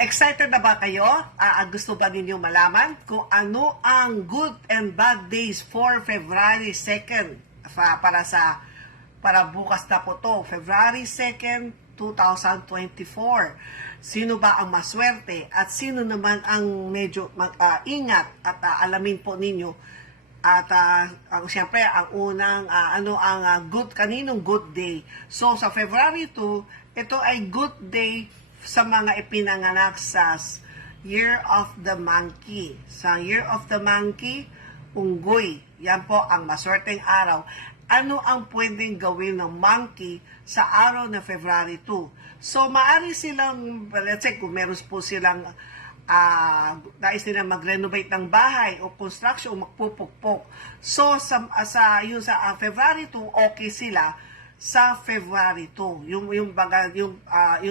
Excited na ba kayo? Gusto ba ninyo malaman kung ano ang good and bad days for February 2nd? Para bukas na po to, February 2nd, 2024. Sino ba ang maswerte at sino naman ang medyo ingat at alamin po ninyo. At siyempre, ang unang kaninong good day. So sa February 2, ito ay good day sa mga ipinanganak sa Year of the Monkey. Sa Year of the Monkey, unggoy. Yan po ang maswerteng araw. Ano ang pwedeng gawin ng monkey sa araw na February 2? So, maaari silang, let's say, kung meron po silang nais nilang mag-renovate ng bahay o construction o magpupukpok. So, sa February 2, okay sila sa February 2. Yung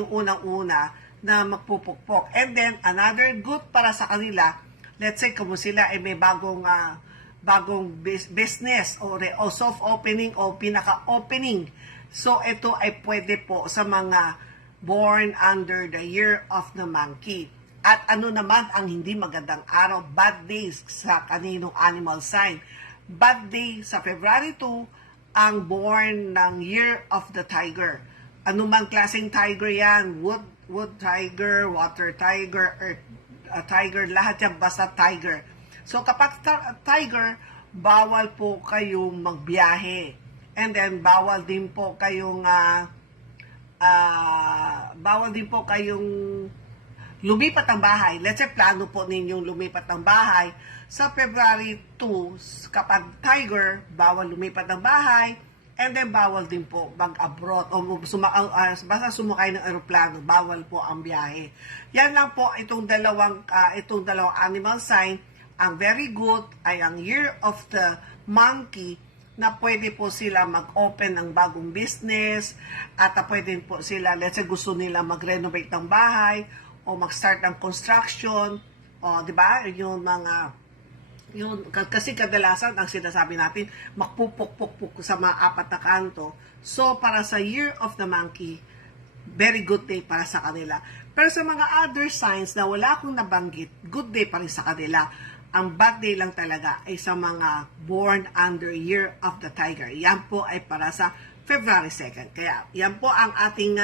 unang-una na magpupukpok. And then, another good para sa kanila, let's say, kung sila ay may bagong business o soft opening o pinaka-opening. So, ito ay pwede po sa mga born under the Year of the Monkey. At ano naman ang hindi magandang araw, bad days sa kaninong animal sign. Bad day sa February 2, ang born ng Year of the Tiger. Ano mang klaseng tiger yan, wood tiger, water tiger, earth tiger, lahat yan basta tiger. So kapag tiger, bawal po kayong magbiyahe. And then bawal din po kayong lumipat ng bahay. Let's say plano po ninyong lumipat ng bahay. Sa February 2, kapag tiger, bawal lumipat ng bahay. And then bawal din po mag-abroad o basta sumakay ng eroplano, bawal po ang biyahe. Yan lang po itong dalawang animal sign. Ang very good ay ang Year of the Monkey na pwede po sila mag-open ng bagong business at pwede po sila, let's say gusto nila mag-renovate ng bahay o mag-start ng construction, o di ba? Kasi kadalasan ang sinasabi natin, magpupuk-puk sa mga apat na kanto. So para sa Year of the Monkey, very good day para sa kanila. Pero sa mga other signs na wala akong nabanggit, good day pa rin sa kanila. Ang bad day lang talaga ay sa mga born under Year of the Tiger. Yan po ay para sa February 2nd. Kaya yan po ang ating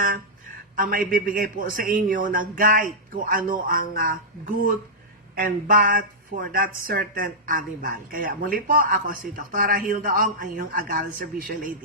maibibigay po sa inyo na guide kung ano ang good and bad for that certain animal. Kaya muli po, ako si Dr. Hilda Ong, ang iyong Agaral Servicio Lady.